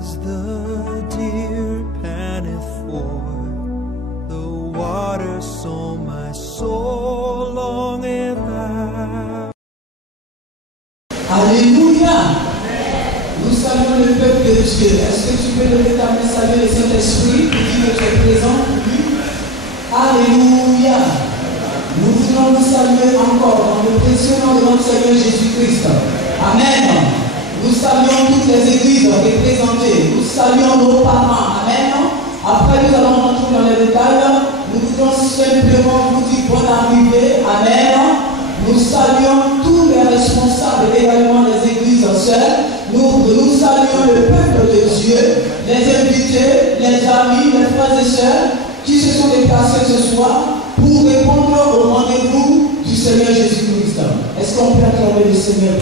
As the deer panteth for the water, so my soul longeth after. Alléluia. Nous saluons le peuple de Dieu. Est-ce que tu peux lever ta main, saluer le Saint-Esprit pour dire que tu es présent pour lui? Alléluia. Nous voulons vous saluer encore dans le précieux nom de notre Seigneur Jésus-Christ. Amen. Nous saluons toutes les églises représentées. Nous saluons nos parents. Amen. Après, nous allons rentrer dans les détails. Nous voulons simplement vous dire bonne arrivée. Amen. Nous saluons tous les responsables également des églises seules. Nous saluons le peuple de Dieu, les invités, les amis, les frères et sœurs qui se sont déplacés ce soir pour répondre au rendez-vous du Seigneur Jésus-Christ. Est-ce qu'on peut acclamer le Seigneur?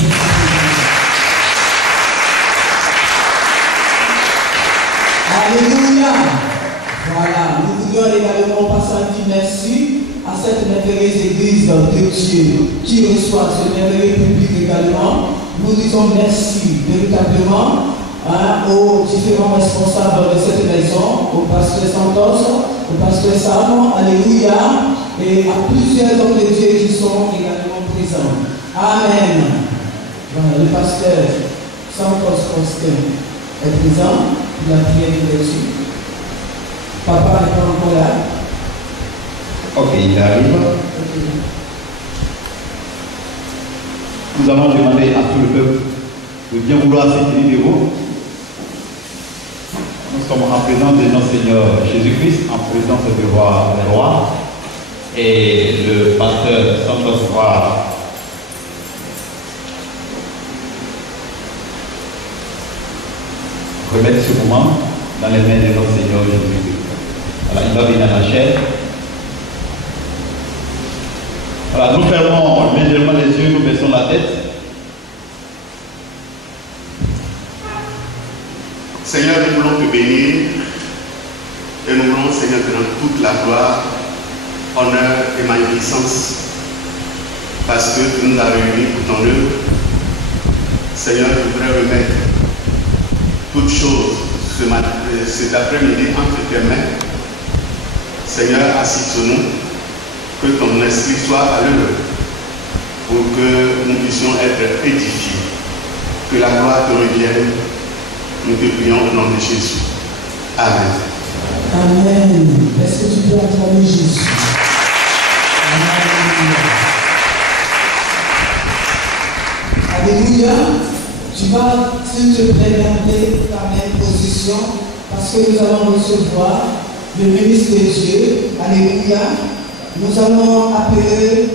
Alléluia. Voilà, nous voulons également passer à dire merci à cette merveilleuse église de Dieu qui reçoit ce merveilleux public également. Nous disons merci véritablement aux différents responsables de cette maison, au pasteur Santos, au pasteur Sam, alléluia, et à plusieurs hommes de Dieu qui sont également présents. Amen. Voilà, le pasteur Santos Faustin est présent, il a prié de Dieu. Papa n'est pas encore là. Ok, il arrive. Nous allons demander à tout le peuple de bien vouloir s'équilibrer de vous. Nous sommes en présence de notre Seigneur Jésus-Christ, en présence du roi des rois, et le pasteur Santos va remettre ce moment dans les mains de notre Seigneur Jésus-Christ. Alors, il va venir à la chaîne. Voilà, nous fermons légèrement les yeux, nous baissons la tête. Seigneur, nous voulons te bénir et nous voulons, Seigneur, te rendre toute la gloire, honneur et magnificence parce que tu nous as réunis pour ton œuvre. Seigneur, je voudrais remettre toutes choses cet après-midi entre tes mains. Seigneur, assis sur nous, que ton esprit soit à l'œuvre pour que nous puissions être édifiés. Que la gloire te revienne. Nous te prions au nom de Jésus. Amen. Amen. Est-ce que tu peux acclamer Jésus? Amen. Alléluia. Tu vas, s'il te plaît, garder ta même position parce que nous allons recevoir le ministre de Dieu. Alléluia. Nous allons appeler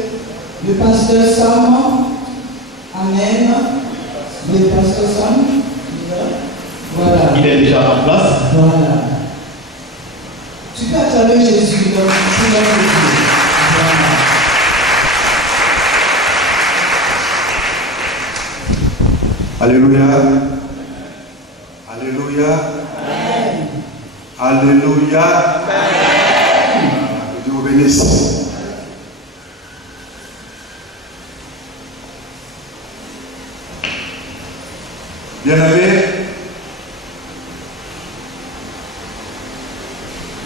le pasteur Sam. Amen. Le pasteur Sam. Voilà. Il est déjà en place. Voilà. Tu peux acclamer Jésus dans le nom de Dieu. Voilà. Alléluia. Alléluia. Amen. Alléluia. Amen. Que Dieu vous bénisse. Bien-aimés,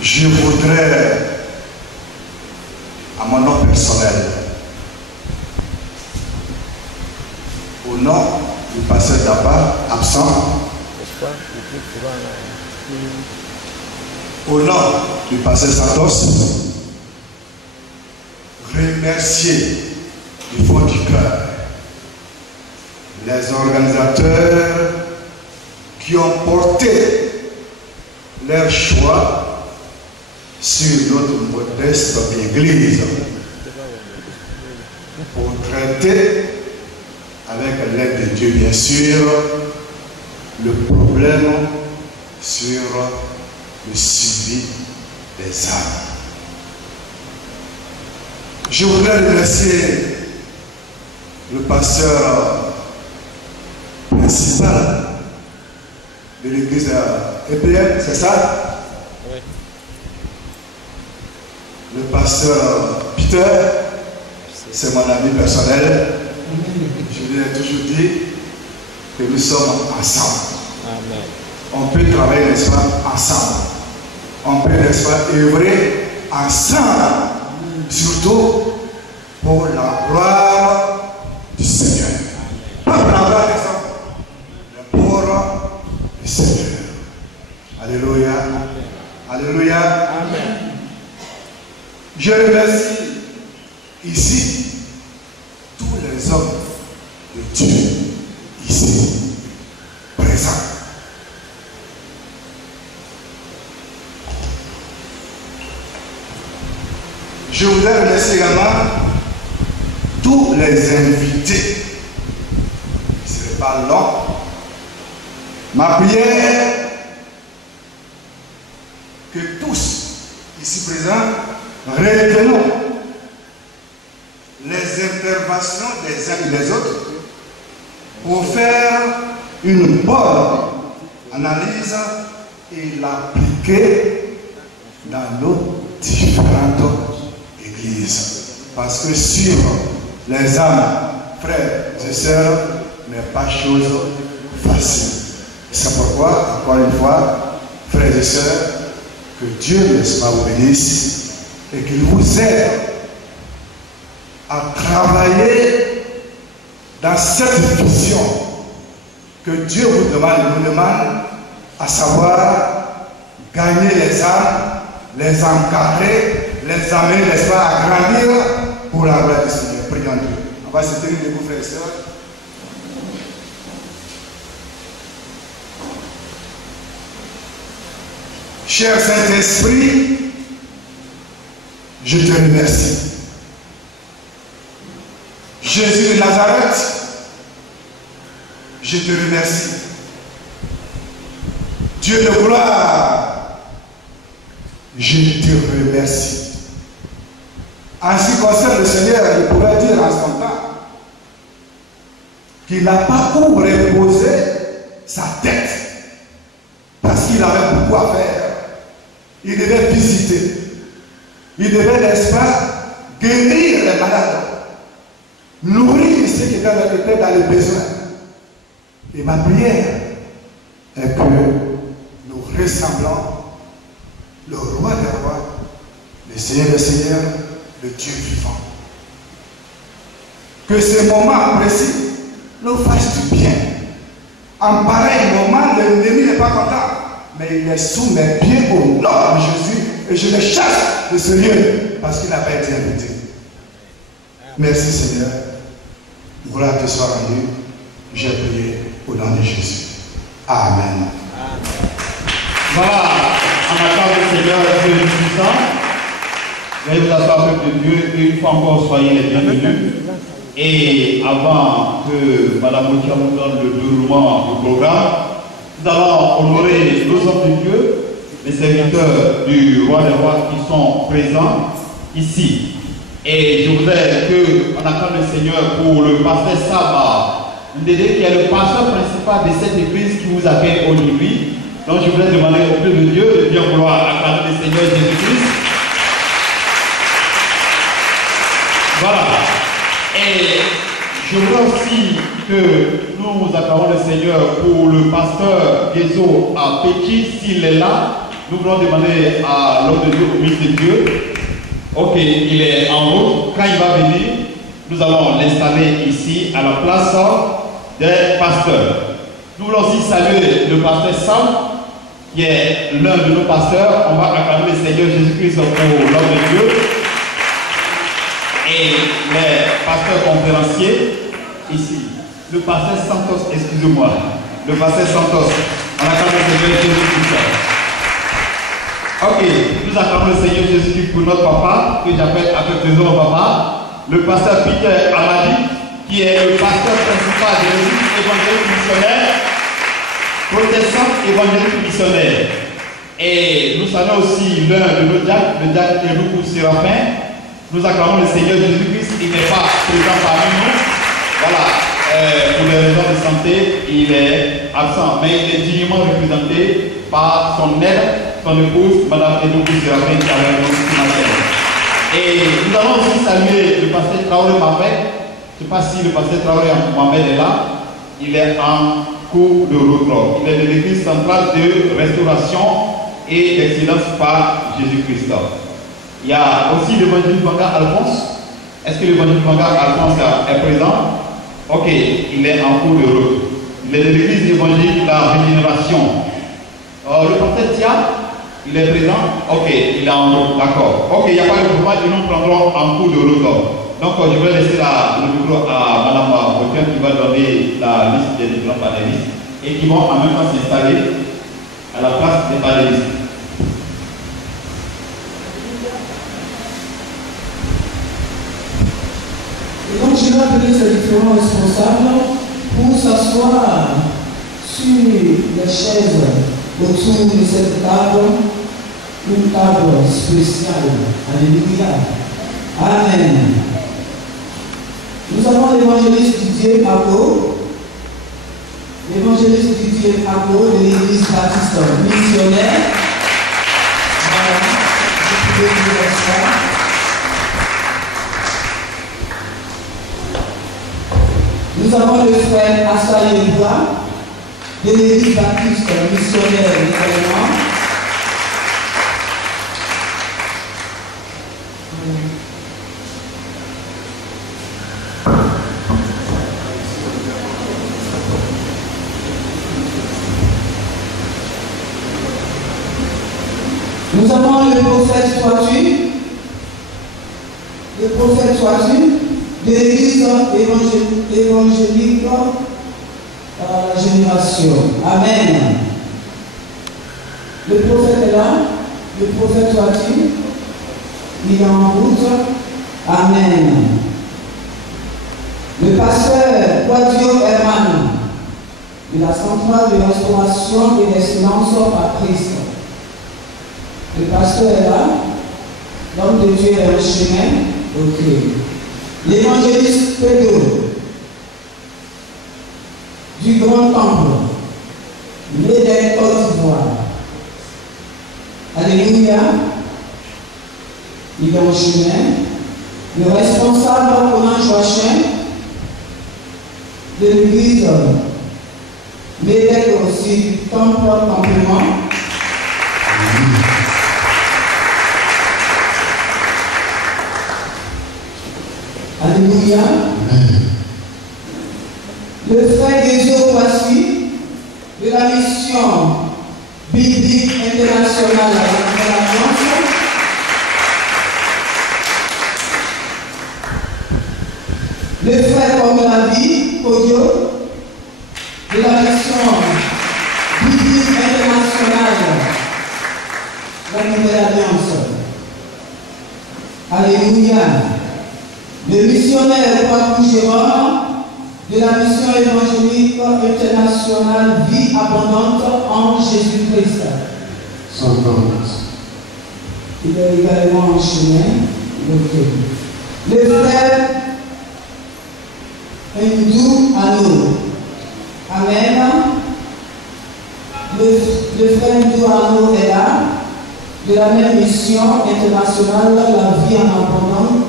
je voudrais, à mon nom personnel, au nom du pasteur Daba, absent, au nom du pasteur Santos, remercier du fond du cœur les organisateurs qui ont porté leur choix sur notre modeste église pour traiter, avec l'aide de Dieu bien sûr, le problème sur le suivi des âmes. Je voudrais remercier le pasteur principal de l'église EPM, c'est ça? Oui. Le pasteur Peter, c'est mon ami personnel. Je lui ai toujours dit que nous sommes ensemble. Amen. on peut travailler, n'est-ce pas, ensemble. On peut, n'est-ce pas, œuvrer ensemble, surtout pour la gloire du Seigneur. Pas pour la gloire des hommes, mais pour le Seigneur. Alléluia. Alléluia. Amen. Je remercie ici tous les hommes de Dieu ici présents. Je voudrais remercier également tous les invités. Ce n'est pas long. Ma prière, que tous ici présents retenons les interventions des uns et des autres pour faire une bonne analyse et l'appliquer dans nos différentes églises. Parce que suivre les âmes, frères et sœurs, n'est pas chose facile. C'est pourquoi, encore une fois, frères et sœurs, que Dieu, n'est-ce pas, vous bénisse et qu'il vous aide à travailler dans cette vision que Dieu vous demande, à savoir gagner les âmes, les encadrer, les amener, n'est-ce pas, à grandir pour la gloire du Seigneur. Prions Dieu. On va se tenir debout, frères et sœurs. Cher Saint-Esprit, je te remercie. Jésus de Nazareth, je te remercie. Dieu de gloire, je te remercie. En ce qui concerne le Seigneur, il pourrait dire en son temps qu'il n'a pas où reposer sa tête parce qu'il avait beaucoup à faire. Il devait visiter. Il devait, n'est-ce pas, guérir les malades, nourrir ceux qui étaient dans les besoins. Et ma prière est que nous ressemblons le roi des rois, le Seigneur des seigneurs, le Dieu vivant. Que ce moment précis nous fasse du bien. En pareil moment, l'ennemi n'est pas content. Mais il est sous mes pieds au nom de Jésus et je le chasse de ce lieu parce qu'il n'a pas été invité. Merci Seigneur. Gloire te soit rendue. J'ai prié au nom de Jésus. Amen. Voilà, en attendant le Seigneur Dieu Tout-Puissant, veuillez vous asseoir, peuple de Dieu, et une fois encore soyez les bienvenus. Et avant que Mme Mokia nous donne le déroulement du programme, nous allons honorer nos hommes de Dieu, les serviteurs du roi des rois qui sont présents ici. Et je voudrais qu'on acclame le Seigneur pour le pasteur Saba Ndede, qui est le pasteur principal de cette église qui vous accueille aujourd'hui. Donc je voudrais demander au peuple de Dieu de bien vouloir acclamer le Seigneur Jésus-Christ. Voilà. Et je voudrais aussi que nous acclamons le Seigneur pour le pasteur Gezo à Péchi, s'il est là. Nous voulons demander à l'homme de Dieu, au ministre de Dieu. Ok, il est en route. Quand il va venir, nous allons l'installer ici à la place des pasteurs. Nous voulons aussi saluer le pasteur Sam, qui est l'un de nos pasteurs. On va acclamer le Seigneur Jésus-Christ pour l'homme de Dieu. Et les pasteurs conférenciers, ici. Le pasteur Santos, excusez-moi. Le pasteur Santos. On acclame le Seigneur Jésus-Christ. Ok, nous acclamons le Seigneur Jésus-Christ pour notre papa, que j'appelle avec plaisir papa. Le pasteur Peter Amadi, qui est le pasteur principal de l'église évangélique missionnaire, protestante évangélique missionnaire. Et nous saluons aussi l'un de nos diacres, le diacre Eloukou Séraphin. Nous acclamons le Seigneur Jésus-Christ, il n'est pas présent parmi nous. Voilà, pour des raisons de santé, il est absent, mais il est dignement représenté par son aide, son épouse, Mme Eloukou Séraphin, qui est avec nous ce matin. Et nous allons aussi saluer le pasteur Traoré Mohamed. Je ne sais pas si le pasteur Traoré Mohamed est là. Il est en cours de route. Il est de l'église centrale de restauration et d'excellence par Jésus-Christ. Il y a aussi l'évangile Vanga Alphonse. Est-ce que l'évangile Vanga Alphonse est présent? Ok, il est en cours de route. Il est de l'église évangélique La Régénération. Le prophète Tia, il est présent? Ok, il est en route, d'accord. Ok, il n'y a pas de problème, ils nous prendront en cours de route. Donc je vais laisser le micro à Mme Boquin qui va donner la liste des différents panélistes et qui vont en même temps s'installer à la place des panélistes. Et donc je vais appeler ces différents responsables pour s'asseoir sur les chaises autour de cette table, une table spéciale. Alléluia. Amen. Nous avons l'évangéliste Didier Ago, l'évangéliste Didier Ago de l'église baptiste missionnaire. Voilà, vous pouvez dire ça. Nous avons le frère Assaï Bois de l'église baptiste missionnaire également. Nous avons le prophète Toitu de l'église évangélique la génération. Amen. Le prophète est là, le prophète Toitu, il est en route. Amen. Le pasteur Quadio Herman de la centrale de restauration et d'excellence par Christ. Le pasteur est là, l'homme de Dieu est en chemin. Ok. L'évangéliste Pedro du Grand Temple, né des Côte d'Ivoire. Alléluia. Il est en chemin. Le responsable Conan Joachim de l'église Médec aussi du Temple Templement. Alléluia. Le frère Gézo Kwasi de la mission biblique internationale à la France. Le frère Komelabi Kodio de la mission biblique internationale la Nouvelle Alliance. Alléluia. Le missionnaire Patou Jérôme de la mission évangélique internationale Vie abondante en Jésus-Christ. Il est également en chemin. Le frère Ndou Ano. Amen. Le frère Ndou Ano est là, de la même mission internationale La Vie en abondance.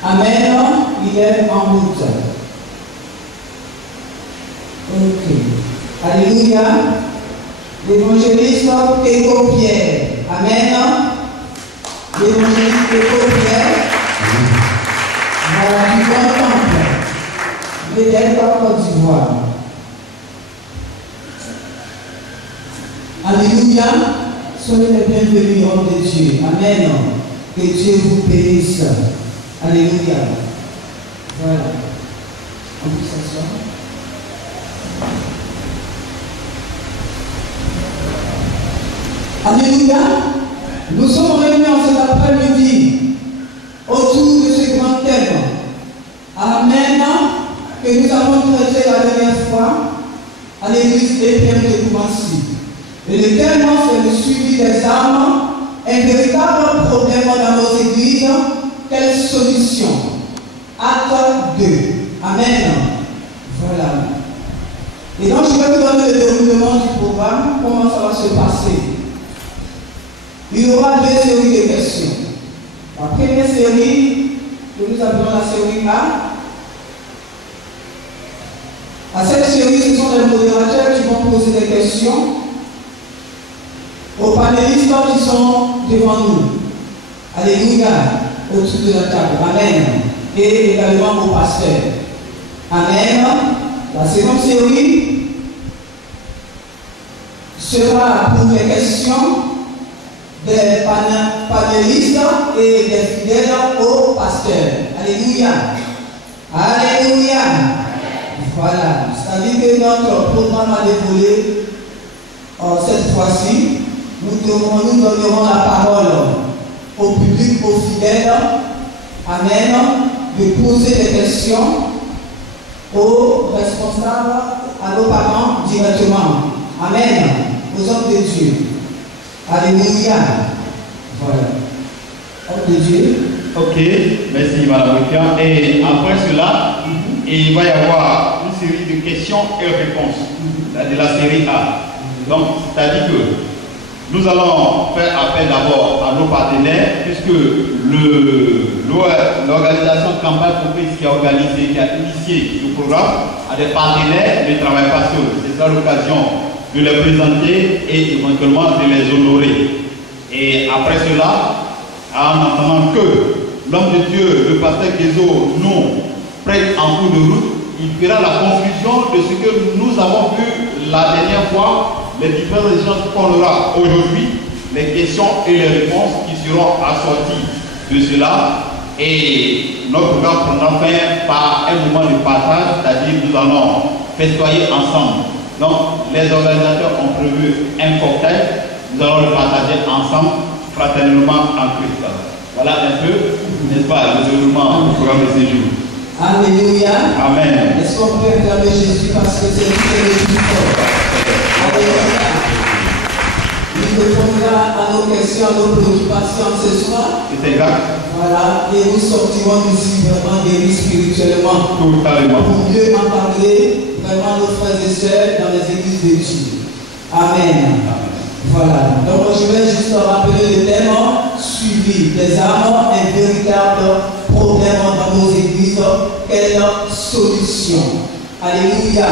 Amen. Il est en route. Ok. Alléluia. L'évangéliste Péco Pierre. Amen. L'évangéliste Péco Pierre. Voilà, du Grand Temple. Médec Côte d'Ivoire. Alléluia. Soyez les bienvenus, homme de Dieu. Amen. Que Dieu vous bénisse. Alléluia. Voilà. On peut s'asseoir. Alléluia. Nous sommes réunis en cet après-midi autour de ce grand thème. Amen. Que nous avons traité la dernière fois à l'église Éphéme de Koumassi. Et le thème, c'est le suivi des âmes, un véritable problème dans nos églises. Quelle solution? Acte 2. Amen. Voilà. Et donc, je vais vous donner le déroulement du programme, comment ça va se passer. Il y aura 2 séries de questions. La première série, que nous appelons la série A, À cette série, ce sont les modérateurs qui vont poser des questions aux panélistes qui sont devant nous. Alléluia, autour de la table. Amen. Et également au pasteur. Amen. La seconde série sera pour les questions des panélistes et des fidèles au pasteur. Alléluia. Alléluia. Voilà. C'est-à-dire que notre programme a déroulé cette fois-ci. Nous donnerons la parole au public, aux fidèles. Amen. De poser des questions aux responsables, à nos parents directement. Amen. Aux hommes de Dieu. Alléluia. Voilà. Homme de Dieu. Ok, merci Madame Rukian. Et après cela, il va y avoir une série de questions et réponses de la série A. Donc, c'est-à-dire que nous allons faire appel d'abord à nos partenaires, puisque l'organisation Campagne Propice qui a organisé, qui a initié ce programme, a des partenaires de travail pas seul. C'est ça l'occasion de les présenter et éventuellement de les honorer. Et après cela, en entendant que l'homme de Dieu, le pasteur Guézo, nous prête en cours de route, il fera la conclusion de ce que nous avons vu la dernière fois, les différentes échanges qu'on aura aujourd'hui, les questions et les réponses qui seront assorties de cela. Et notre programme prendra fin par un moment de partage, c'est-à-dire nous allons festoyer ensemble. Donc, les organisateurs ont prévu un cocktail, nous allons le partager ensemble, fraternellement en Christ. Voilà un peu, n'est-ce pas, le déroulement du programme de séjour. Alléluia. Amen. Est-ce qu'on peut acclamer Jésus parce que c'est lui qui est le plus fort? Alléluia. Il répondra à nos questions, à nos préoccupations ce soir. C'est exact. Voilà, et nous sortirons d'ici vraiment guéris spirituellement. Totalement. Pour mieux encadrer vraiment nos frères et sœurs dans les églises de Dieu. Amen. Voilà. Donc je vais juste rappeler le thème suivi des armes, un véritable problème dans nos églises. Quelle solution? Alléluia.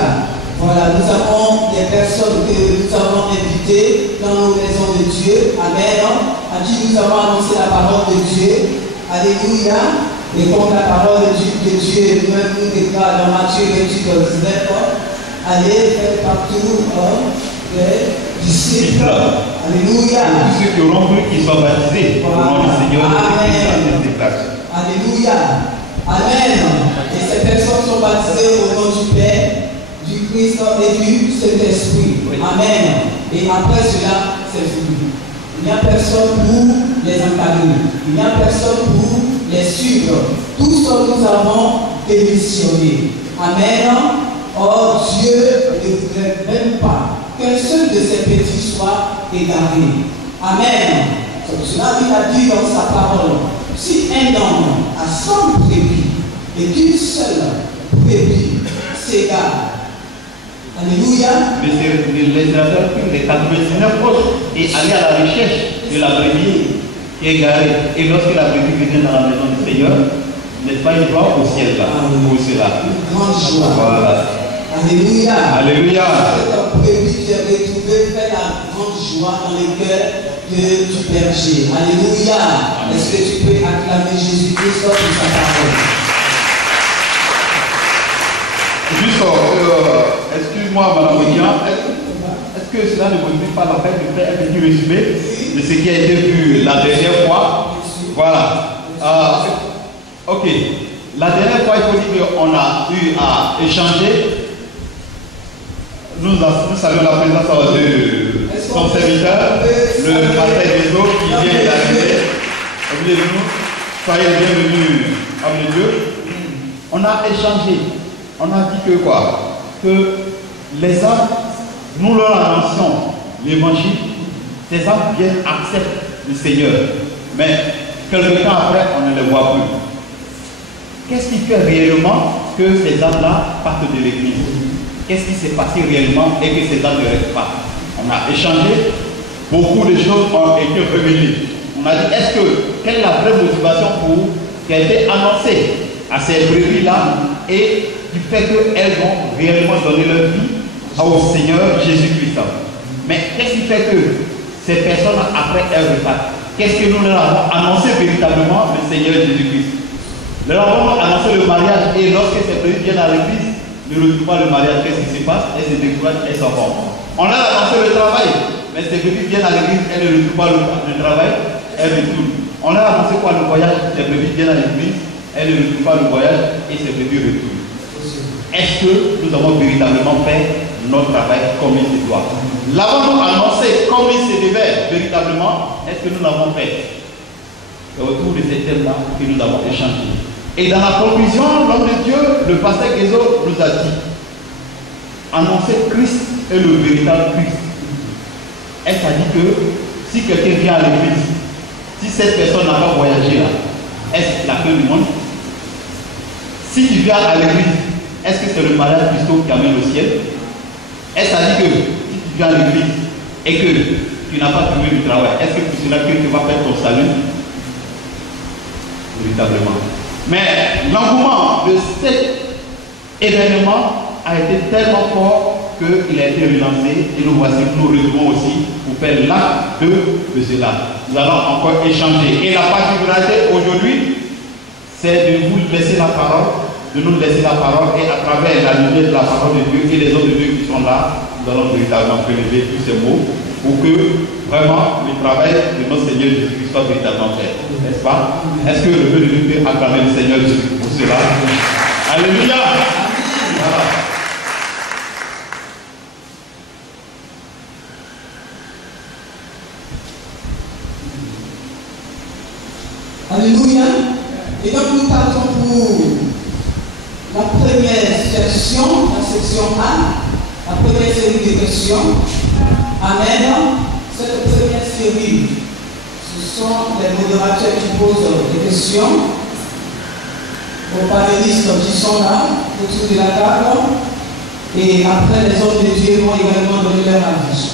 Voilà, nous avons des personnes que nous avons invitées dans nos maisons de Dieu. Amen. À qui nous avons annoncé la parole de Dieu. Alléluia. Et comme la parole de Dieu nous déclare dans Matthieu 28, 19, allez faire partout les disciples. Alléluia. Tous ceux qui auront cru qu'ils soient baptisés au nom du Seigneur. Amen. Alléluia. Amen. Et ces personnes sont baptisées au nom du Père, du Christ et du Saint-Esprit. Oui. Amen. Et après cela, c'est fini. Il n'y a personne pour les encadrer. Il n'y a personne pour les suivre. Tous nous avons démissionné. Amen. Oh, Dieu ne voudrait même pas qu'un seul de ces petits soit égaré. Amen. Cela il a dit dans sa parole. Si un homme a 100 brebis et qu'une seule brebis s'égare, alléluia. Les auteurs prirent les 99 autres et allaient à la recherche de la brebis qui est égarée. Et lorsque la brebis vient dans la maison du Seigneur, n'est-ce pas une joie au ciel là, pour cela? Une grande joie. Voilà. Alléluia. Alléluia. Cette brebis qui est retrouvée fait la grande joie dans le cœur du berger. Alléluia. Est-ce que tu peux acclamer Jésus-Christ pour sa parole? Juste, excuse-moi, Madame William, est-ce que cela ne vaut pas la peine de faire un petit résumé de ce qui a été vu la dernière fois? Voilà. Ok. La dernière fois, il faut dire qu'on a eu à échanger. Nous saluons la présence de son serviteur, le pasteur Guézo qui vient d'arriver. Soyez les bienvenus, homme de Dieu. On a échangé. On a dit que quoi? Que les âmes, nous leur annonçons l'évangile, ces âmes viennent accepter le Seigneur. Mais quelque temps après, on ne les voit plus. Qu'est-ce qui fait réellement que ces âmes-là partent de l'église? Qu'est-ce qui s'est passé réellement et que ces âmes ne restent pas? On a échangé, beaucoup de choses ont été révélées. On a dit, quelle est la vraie motivation qui a été annoncée à ces brebis-là et qui fait qu'elles ont réellement donné leur vie au Seigneur Jésus-Christ. Mais qu'est-ce qui fait que ces personnes, après elles repartent? Qu'est-ce que nous leur avons annoncé véritablement le Seigneur Jésus-Christ? Nous leur avons annoncé le mariage et lorsque ces personnes viennent à l'église, ne retrouvent pas le mariage, qu'est-ce qui se passe? Elles se découragent, elles s'en vont. On leur a annoncé le travail, mais ces personnes viennent à l'église, elles ne retrouvent pas le travail, elles retournent. On leur a annoncé quoi? Le voyage, ces personnes viennent à l'église, elles ne retrouvent pas le voyage et ces personnes retournent. Est-ce que nous avons véritablement fait notre travail comme il se doit? L'avons-nous annoncé comme il se devait véritablement? Est-ce que nous l'avons fait? C'est autour de ces thèmes-là que nous avons échangé. Et dans la conclusion, l'homme de Dieu, le pasteur Guézo nous a dit, annoncer Christ est le véritable Christ. Elle a dit que si quelqu'un vient à l'église, si cette personne n'a pas voyagé là, est-ce la fin du monde? Si tu viens à l'église, est-ce que c'est le mariage Christo qui amène au ciel? Est-ce a dit que si tu viens à l'église et que tu n'as pas trouvé du travail, est-ce que c'est cela que tu vas faire ton salut? Véritablement. Mais l'engouement de cet événement a été tellement fort qu'il a été relancé et nous voici, nous retrouvons aussi pour faire l'acte de cela. Nous allons encore échanger. Et la particularité aujourd'hui, c'est de vous laisser la parole, de nous laisser la parole et à travers la lumière de la parole de Dieu et les autres de Dieu qui sont là, nous allons véritablement prélever tous ces mots pour que vraiment le travail de notre Seigneur Jésus-Christ soit véritablement fait. N'est-ce pas? Est-ce que le peuple de Dieu peut acclamer le Seigneur Jésus pour cela? Alléluia! Voilà. Alléluia. Et donc nous partons pour la première section, la section A, la première série de questions. Amen. Cette première série, ce sont les modérateurs qui posent des questions aux panélistes qui sont là, autour de la table. Et après, les hommes de Dieu vont également donner leur avis.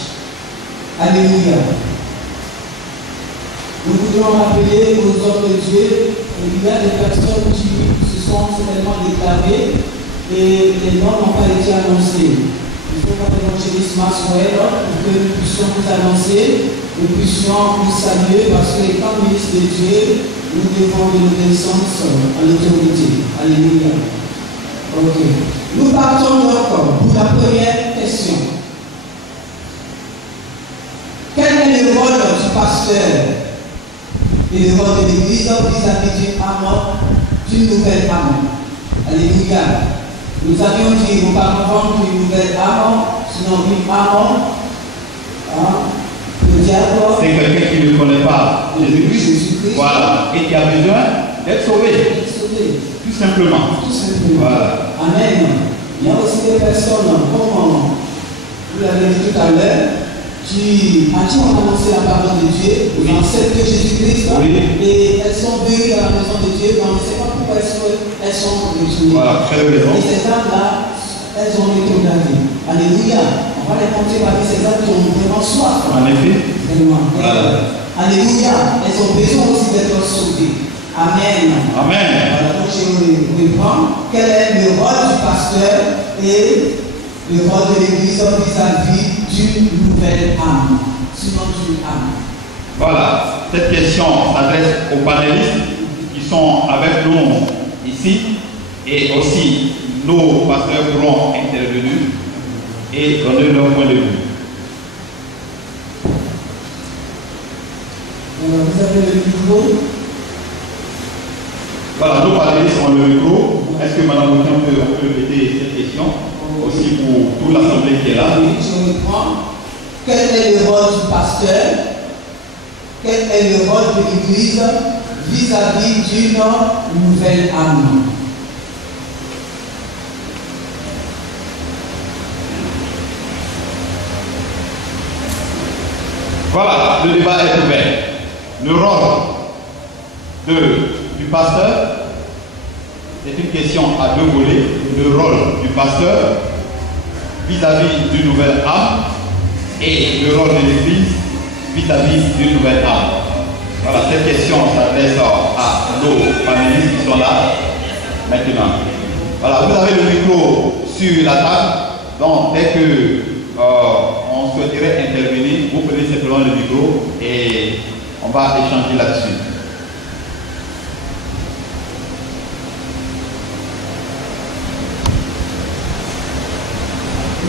Alléluia. Nous voudrions rappeler aux hommes de Dieu qu'il y a des personnes qui se sont certainement déclarées et les noms n'ont pas été annoncés. Il faut que l'évangéliste Maxwell, pour que nous puissions vous annoncer, nous puissions vous saluer, parce que étant ministre de Dieu, nous devons de l'obéissance à l'autorité. Alléluia. Ok. Nous partons donc pour la première question. Quel est le rôle du pasteur et le rôle de l'Église vis-à-vis d'une nouvelle âme? Alléluia. Nous avions dit auparavant qu'une nouvelle âme, sinon une âme, le diable. C'est quelqu'un qui ne connaît pas Jésus-Christ, voilà, et qui a besoin d'être sauvé. Tout simplement. Tout simplement. Voilà. Amen. Il y a aussi des personnes, comme vous l'avez dit tout à l'heure, qui ont annoncé la parole de Dieu, qui acceptent Jésus-Christ, et elles sont venues dans la maison de Dieu, mais on ne sait pas pourquoi elles sont retournées. Voilà, très bien. Et ces âmes-là, elles ont été condamnées. Alléluia. On va les compter parmi ces âmes qui ont vraiment soif. En effet. Voilà. Alléluia. Elles ont besoin aussi d'être sauvées. Amen. Amen. Voilà, donc je reprends. Quel est le rôle du pasteur et le rôle de l'Église vis-à-vis d'une nouvelle âme, sinon d'une âme? Voilà, cette question s'adresse aux panélistes qui sont avec nous ici et aussi nos pasteurs pourront intervenir et donner leur point de vue. Vous avez le micro. Voilà, nos panélistes ont le micro. Est-ce que Mme Boutin peut répéter cette question aussi pour toute l'assemblée qui est là? Oui, je reprends. Quel est le rôle du pasteur? Quel est le rôle de l'Église vis-à-vis d'une nouvelle âme? Voilà, le débat est ouvert. Le rôle du pasteur, c'est une question à deux volets. Le rôle du pasteur vis-à-vis d'une nouvelle âme et le rôle de l'Église vis-à-vis d'une nouvelle âme. Voilà, cette question s'adresse à nos panélistes qui sont là maintenant. Voilà, vous avez le micro sur la table. Donc, dès que on souhaiterait intervenir, vous prenez simplement le micro et on va échanger là-dessus.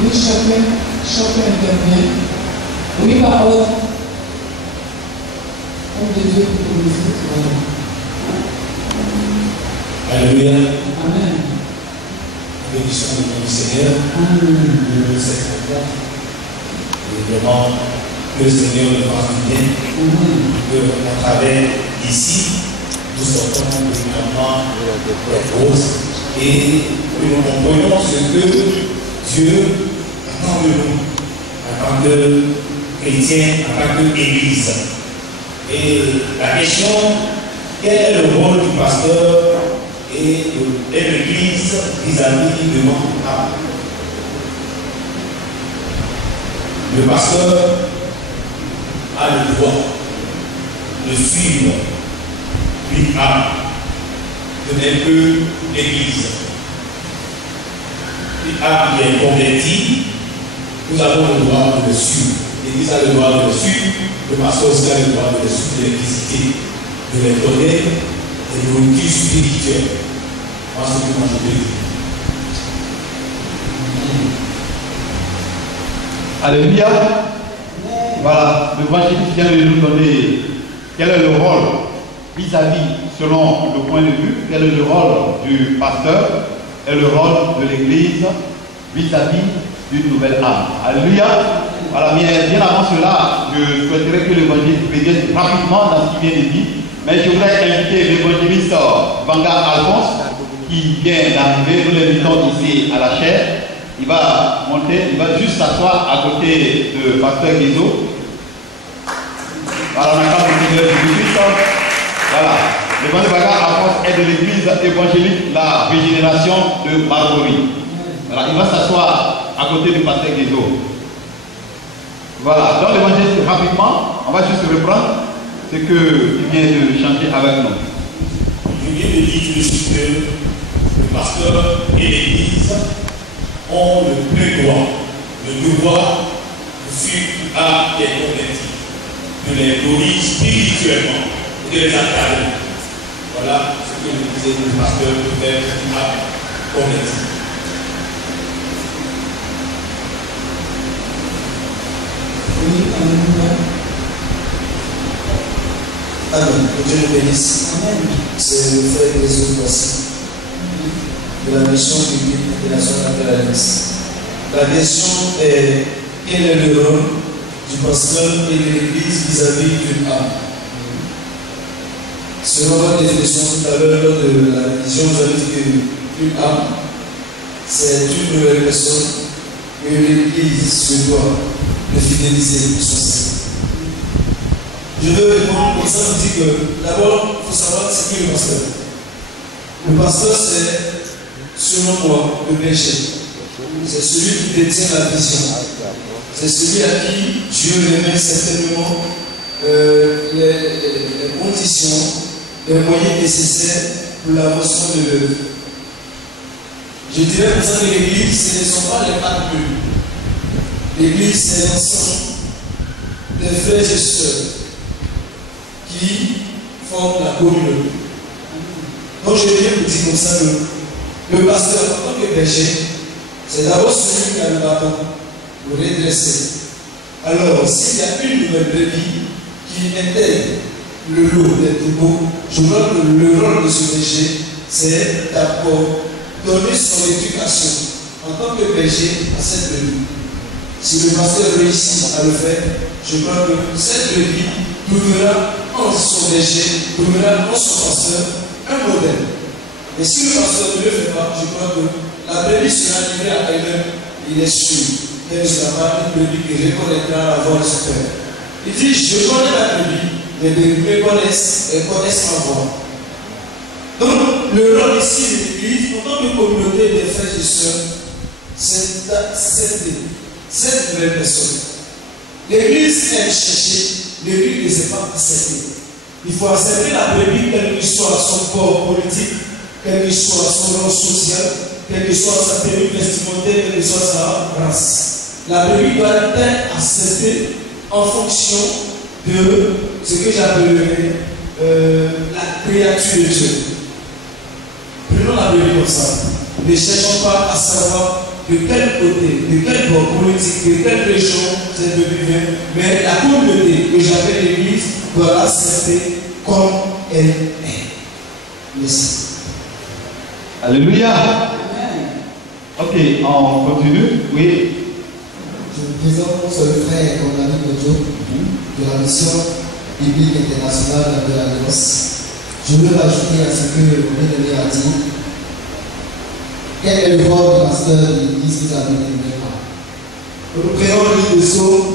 Oui, chacun intervient. Oui, parole. Homme de Dieu pour nous. Alléluia. Amen. Bénédiction du nom du Seigneur. Amen. De cette rencontre. Et vraiment, que le Seigneur nous fasse du bien. Que, à travers ici, nous sortons régulièrement des roses et que nous comprenons ce que Dieu attend de nous en tant que chrétiens, en tant qu'Église. Et la question, quel est le rôle du pasteur et de l'Église vis-à-vis de notre âme? Le pasteur a le droit de suivre une âme, de même que l'Église. Une âme qui est convertie, nous avons le droit de le suivre. L'Église a le droit de le suivre, le pasteur aussi a le droit de le suivre, de les visiter, de les donner des nourritures spirituelles. Moi, c'est ce que moi je peux dire. Alléluia. Voilà, le évangéliste vient de nous donner quel est le rôle vis-à-vis, selon le point de vue, quel est le rôle du pasteur et le rôle de l'Église vis-à-vis d'une nouvelle âme. Alléluia. Voilà, mais bien avant cela, je souhaiterais que l'évangéliste vienne rapidement dans ce qui vient de dire, mais je voudrais inviter l'évangéliste Vanguard Alphonse qui vient d'arriver, nous l'invitons ici à la chaire. Il va monter, il va juste s'asseoir à côté de Pasteur Guézo. Voilà, on a quand même voilà. L'évangéliste Vanguard Alphonse est de l'église évangélique La Régénération de Margorie. Voilà, il va s'asseoir à côté du Pasteur Guézo. Voilà, donc l'évangéliste, rapidement, on va juste reprendre ce qu'il vient de chanter avec nous. Je viens de dire que le pasteur et l'église ont le plein droit, le devoir de suivre à des convertis, de les nourrir spirituellement, de les encadrer. Voilà ce que nous disait le pasteur peut faire à convertir. Amen. Que Dieu nous bénisse. Amen. C'est le frère des autres voici. De la mission biblique de la nationale de la Liste. La question est quel est le rôle du pasteur et de l'église vis-à-vis d'une âme? Selon votre définition tout à l'heure de la vision, vous avez dit qu'une âme, c'est une nouvelle personne que l'église se doit de fidéliser son sein. Je veux répondre comme ça, je dis que d'abord, il faut savoir c'est qui le pasteur. Le pasteur, c'est, selon moi, le péché. C'est celui qui détient la vision. C'est celui à qui Dieu remet certainement les conditions, les moyens nécessaires pour l'avancement de l'œuvre. Je dirais pour ça que l'église, ce ne sont pas les quatre murs. L'église, c'est l'ensemble des frères et sœurs qui forment la communauté. Donc je viens vous dire comme ça que le pasteur, en tant que berger, c'est d'abord celui qui a le bâton pour redresser. Alors, s'il y a une nouvelle brebis qui intègre le lot des troupeaux, je crois que le rôle de ce berger, c'est d'abord donner son éducation en tant que berger à cette brebis. Si le pasteur réussit à le faire, je crois que cette brebis trouvera en son berger, trouvera en son pasteur un modèle. Et si le pasteur ne le fait pas, je crois que la brebis sera livrée à elle-même, il est sûr. Elle ne sera pas une brebis qui reconnaîtra la voix de son père. Il dit, je connais la brebis, les brebis me connaissent et connaissent ma voix. Donc, le rôle ici de l'Église, en tant que communauté des frères et sœurs, c'est d'accepter cette nouvelle personne. L'Église aime chercher, l'Église ne sait pas accepter. Il faut accepter la brebis, quel que soit son corps politique, quel que soit son rôle social, quelle que soit sa tenue vestimentaire, quelle que soit sa race. La brebis doit être acceptée en fonction de ce que j'appellerais la créature de Dieu. Prenons la brebis comme ça. Ne cherchons pas à savoir de quel côté, de quel bord politique, de quelle région cette brebis vient, mais la communauté que j'appelle l'Église doit l'accepter comme elle est. Merci. Alléluia. Ok, on continue. Oui. Je vous présente ce frère Condamné Kojo de la mission biblique internationale de l'Alliance. Je veux ajouter à ce que mon bien-aimé a dit. Quel est le rôle du pasteur de l'Église que vous avez découvert? Nous prenons le livre de Psaume.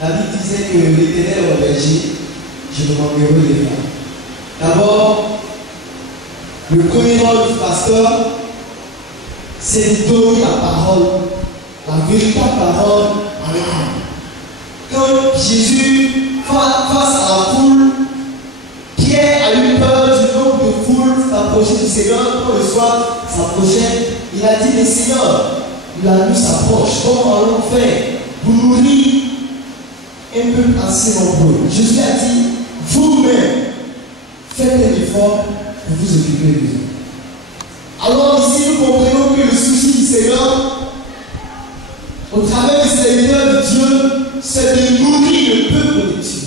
La Bible disait que l'Éternel est mon berger, je ne manquerai de rien. D'abord, le premier rôle du pasteur, c'est de donner la parole, la véritable parole à l'âme. Quand Jésus, face à la foule, Pierre a eu peur du nombre de foules s'approcher du Seigneur. Quand le soir s'approchait, il a dit: mais Seigneur, la nuit s'approche, comment allons-nous faire pour nourrir un peuple assez nombreux? Jésus a dit: vous-même, faites un effort pour vous occuper de vous. Alors ici, nous comprenons que le souci du Seigneur, au travers du serviteur de Dieu, c'est de nourrir le peuple de Dieu.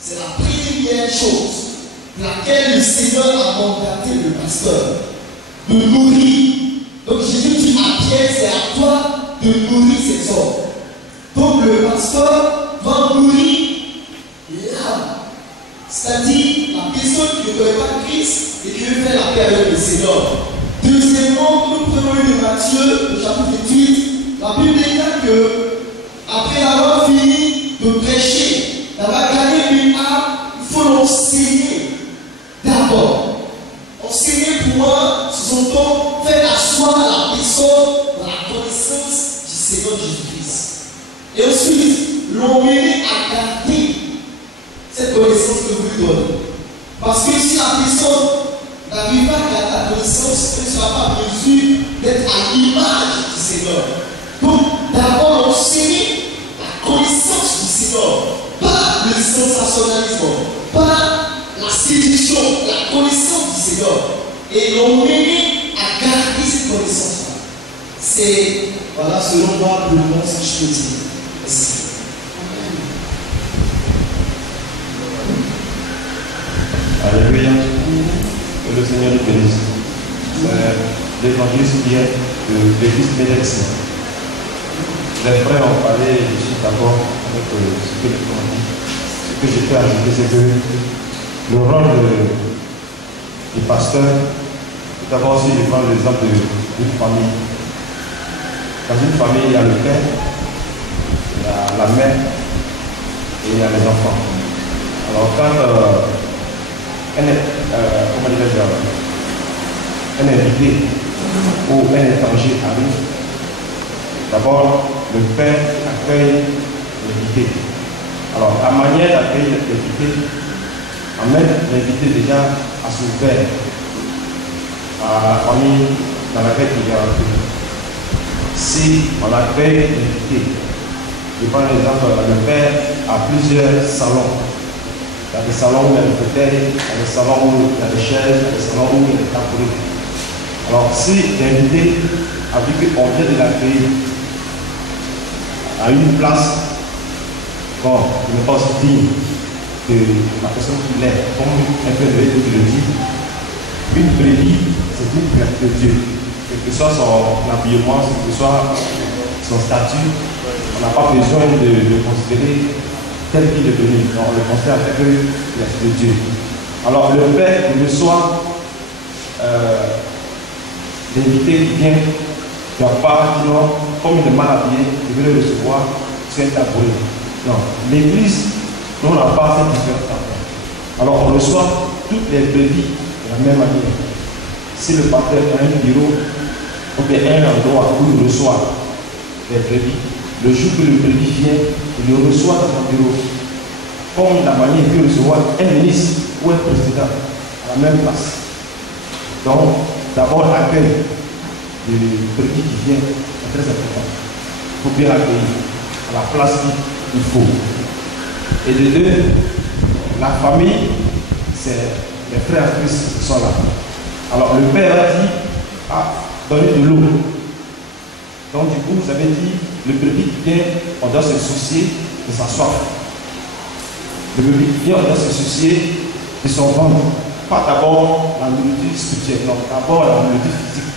C'est la première chose pour laquelle le Seigneur a mandaté le pasteur, de nourrir. Donc Jésus dit à Pierre: c'est à toi de nourrir ces hommes. Donc le pasteur va nourrir l'âme, c'est-à-dire la personne qui ne connaît pas Christ et qui veut faire la paix avec le Seigneur. Deuxièmement, nous prenons le Matthieu, au chapitre 8, la Bible déclare que, après avoir fini de prêcher, d'avoir gagné une âme, il faut l'enseigner d'abord. Enseigner pour moi, ce sont donc faire asseoir la personne dans la connaissance du Seigneur Jésus-Christ. Et ensuite, l'emmener à garder cette connaissance que vous lui donnez. Parce que si la personne n'arrive pas à garder la connaissance, elle ne sera pas en mesure d'être à l'image du Seigneur. Donc, d'abord, enseigner la connaissance du Seigneur, pas le sensationnalisme, pas la séduction, la connaissance du Seigneur, et l'emmener à garder cette connaissance-là. C'est, voilà, selon moi, le nom, si je peux dire. Merci. Alléluia. Que le Seigneur nous bénisse. C'est l'évangile qui est de l'église Médex. Les frères ont parlé ici d'abord avec ce que nous avons dit. Ce que j'ai fait ajouter, c'est que le rôle du pasteur, tout d'abord aussi, je prends l'exemple d'une famille. Dans une famille, il y a le père, il y a la mère et il y a les enfants. Alors quand un invité ou un étranger arrive, d'abord le père accueille l'invité. Alors la manière d'accueillir l'invité amène l'invité déjà à s'ouvrir à la famille dans laquelle il est rentré. Si on accueille l'invité, je prends l'exemple, le père a plusieurs salons. Il y a des salons où il y a des fauteuils, il y a des salons où il y a des chaises, il y a des salons où il y a des tabourets. Alors si l'invité a vu qu'on vient de l'accueillir à une place, bon, il n'est pas aussi digne de la personne qu'il est, comme un peu de qui le dit. Une brebis, c'est une plainte de Dieu. Quel que soit son habillement, quel que soit son statut, on n'a pas besoin de le considérer tel qu'il est venu. On le considère avec de Dieu. Alors le Père reçoit l'invité qui vient, il n'y a pas, non, comme il est mal habillé, il veut le recevoir sur un tabouret. Non, l'église, nous on n'a pas cette différence. Alors on reçoit toutes les brebis de la même manière. Si le pasteur a un bureau, ou bien un endroit où il reçoit les brebis, le jour que le brebis vient, il le reçoit dans son bureau. Comme la manière qu'il recevoir un ministre ou un président à la même place. Donc, d'abord l'accueil. de brebis qui vient est très important. Il faut bien l'accueillir à la place qu'il faut. Et de deux, la famille, c'est les frères Christ qui sont là. Alors le père a dit, donnez de l'eau. Donc du coup, vous avez dit, le brebis qui vient, on doit se soucier de sa soif. Le brebis qui vient, on doit se soucier de son ventre. Pas d'abord la nourriture spirituelle, non, d'abord la nourriture physique.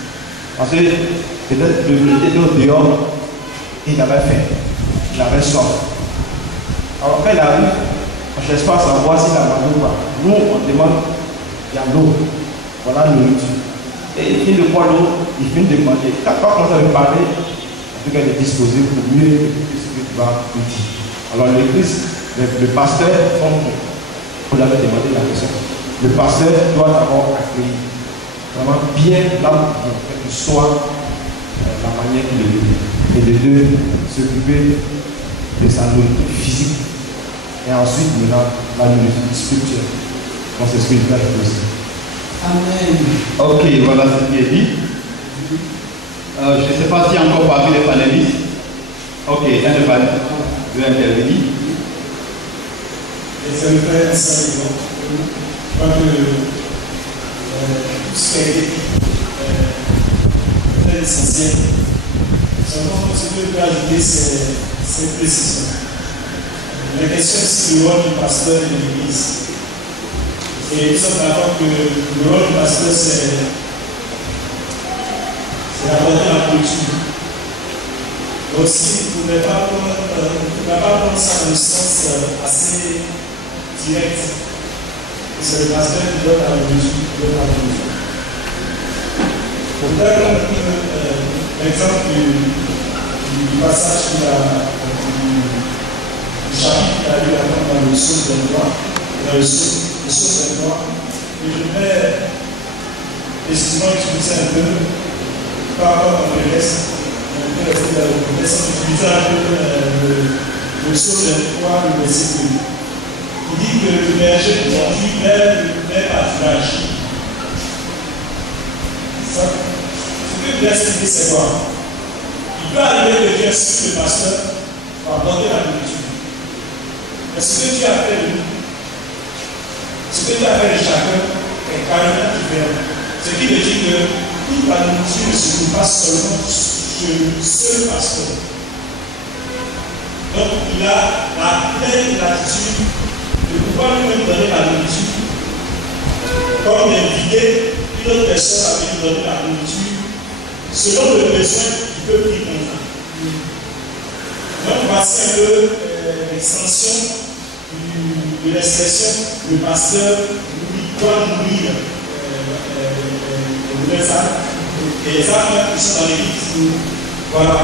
Parce que peut-être le brebis était dehors, il avait faim, il avait soif. Alors quand il arrive, on ne cherche pas à savoir s'il a mangé ou pas. Nous, on demande, il y a l'eau, voilà la nourriture. Et il finit de boire l'eau, il finit de manger. Quand on commence à lui parler, en tout cas, il est disposé pour mieux écouter ce que tu vas lui dire. Alors l'église, le pasteur, comme vous l'avez demandé la question, le pasteur doit d'abord accueillir vraiment bien là où quelle que soit la manière qu'il le dit. Et de deux, s'occuper de sa nourriture physique. Et ensuite, maintenant, la nourriture spirituelle. Donc c'est ce que je dois aussi. Amen. Ok, voilà ce qui est dit. Je ne sais pas s'il y a encore parmi les panélistes. Ok, un des panélistes veut intervenir. Et c'est le frère Salimon. Je crois que tout ce qui a été dit est très essentiel. Seulement, ce que je peux ajouter, c'est précision. La question, c'est le rôle du pasteur et de l'église. Et nous sommes d'accord que le rôle du pasteur, c'est d'apporter la culture. Aussi, vous ne pouvez pas prendre ça dans le sens assez direct. C'est le pasteur qui donne la culture. Je voudrais prendre l'exemple du passage du chapitre qu'il a lu dans le Psaume 23, dans le Psaume 23, et je voudrais excusez-moi utiliser un peu par rapport à le reste, on peut rester dans le contexte, utiliser un peu le Psaume 23, le verset 2. Il dit que le berger conduit vers le pâturage. Ce que je voulais expliquer, c'est quoi? Il peut arriver que Dieu instruise le pasteur pour apporter la nourriture. Mais ce que Dieu a fait de nous, ce que Dieu a fait de chacun est carrément différent. Ce qui veut dire que toute la nourriture ne se trouve pas seulement chez le seul pasteur. Donc il a la pleine latitude de pouvoir lui-même donner la nourriture. Comme d'inviter une autre personne à venir donner la nourriture selon le besoin du peuple qui compte. Donc voici un peu l'extension de l'expression le pasteur doit nourrir les nouvelles âmes et les âmes qui sont dans l'église. Voilà.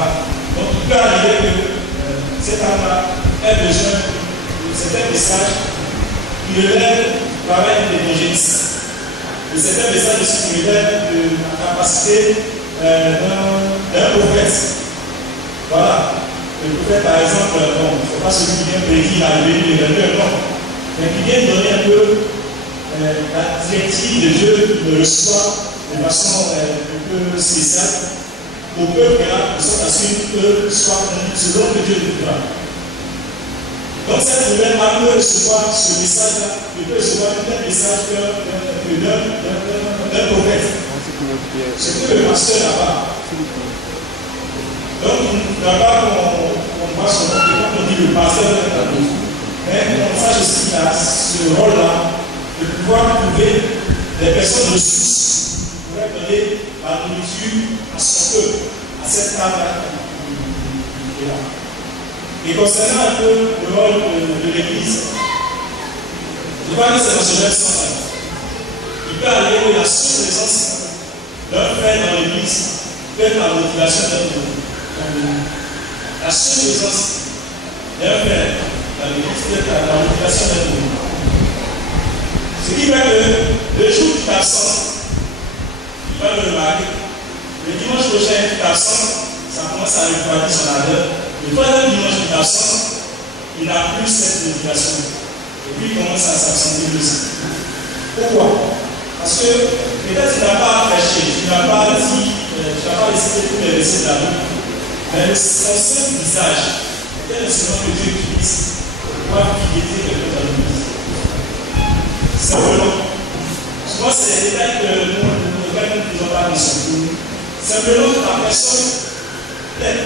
Donc il peut arriver que cette âme-là ait besoin de certains messages qui relèvent du travail de l'évangéliste. De certains messages aussi qui relèvent de la capacité d'un prophète. Voilà. Le prophète, par exemple, bon, ce n'est pas celui qui vient prédire la venue de Dieu, non. Mais qui vient donner un peu la directive de Dieu qui le reçoit de façon un peu spéciale au peuple là, de sorte à ce que soit conduit selon que Dieu le voudra. Donc cette nouvelle âme peut recevoir ce message-là, il peut recevoir un message d'un prophète. Ce que le pasteur n'a pas. Donc d'abord on voit son nom, quand on dit le pasteur de la vie. Mais on sache aussi qu'il a ce rôle-là de pouvoir trouver des personnes ressources pour donner la nourriture à son peuple, à cette table-là qui est là. Et concernant un peu le rôle de l'Église, je crois que c'est dans ce même sens-là. Il peut arriver que la seule présence d'un frère dans l'Église peut être la motivation d'un groupe. La seule présence d'un frère dans l'Église peut être la motivation d'un groupe. Ce qui fait que le jour qui t'absente, il va le remarquer. Le dimanche prochain, qui t'absente, ça commence à refroidir son ardeur. Le troisième dimanche qui t'absente, il n'a plus cette motivation. Et puis il commence à s'absenter aussi. Pourquoi? Parce que peut-être tu n'as pas prêché, tu n'as pas dit je n'ai pas décidé tous les versets de la Bible, mais son seul visage est le Seigneur que Dieu utilise pour piétiner quelqu'un dans l'église. Simplement. Souvent, c'est des détails que nous ne faisons pas attention. Simplement, la personne l'aime.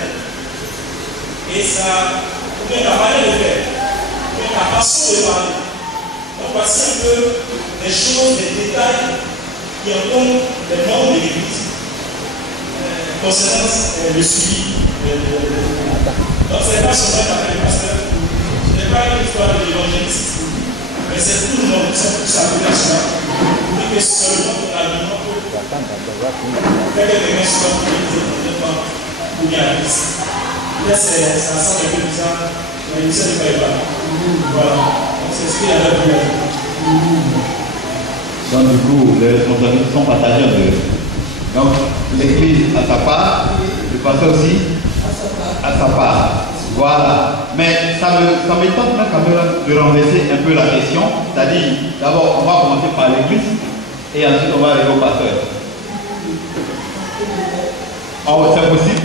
Et ça, ou bien la manière de faire, ou bien la façon de parler. Donc, voici un peu des choses, des détails qui encombrent les membres de l'église concernant le suivi. Donc, ce n'est pas seulement qu'après le pasteur, ce n'est pas une histoire de l'évangéliste, mais c'est tout le monde, c'est tout sa population. Et que seulement l'aliment peut faire que quelqu'un soit pour l'église ou bien à l'église. Là, ça sent un peu bizarre, mais il ne sait pas. Voilà. Donc, c'est ce qu'il y a là. Donc, du coup, les responsabilités sont partagées en deux. Donc, l'église à sa part, le pasteur aussi à sa part. Voilà. Mais ça m'étonne quand même de renverser un peu la question. C'est-à-dire, d'abord, on va commencer par l'église et ensuite on va arriver au pasteur. Oh, c'est possible?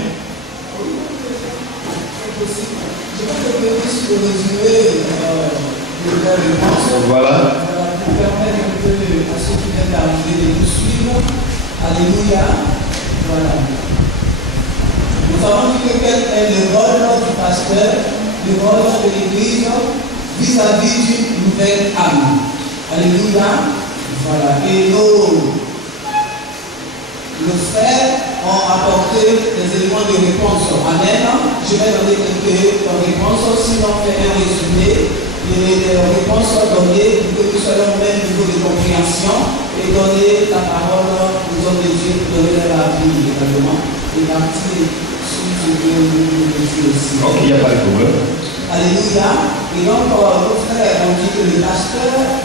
Voilà. Pour permettre à ceux qui viennent d'arriver de nous suivre. Alléluia. Voilà. Nous avons dit que quel est le rôle du pasteur, le rôle de l'église vis-à-vis d'une nouvelle âme. Alléluia. Voilà. Et nos frères ont apporté des éléments de réponse. Amen. Je vais donner quelques réponses, sinon on fait un résumé. Les réponses données pour que nous soyons au même niveau de compréhension et donner la parole aux hommes de Dieu pour donner la vie également et partir sur ce que nous disons aussi. Ok, il n'y a pas de problème. Alléluia. Et donc, nos frères ont dit que le pasteur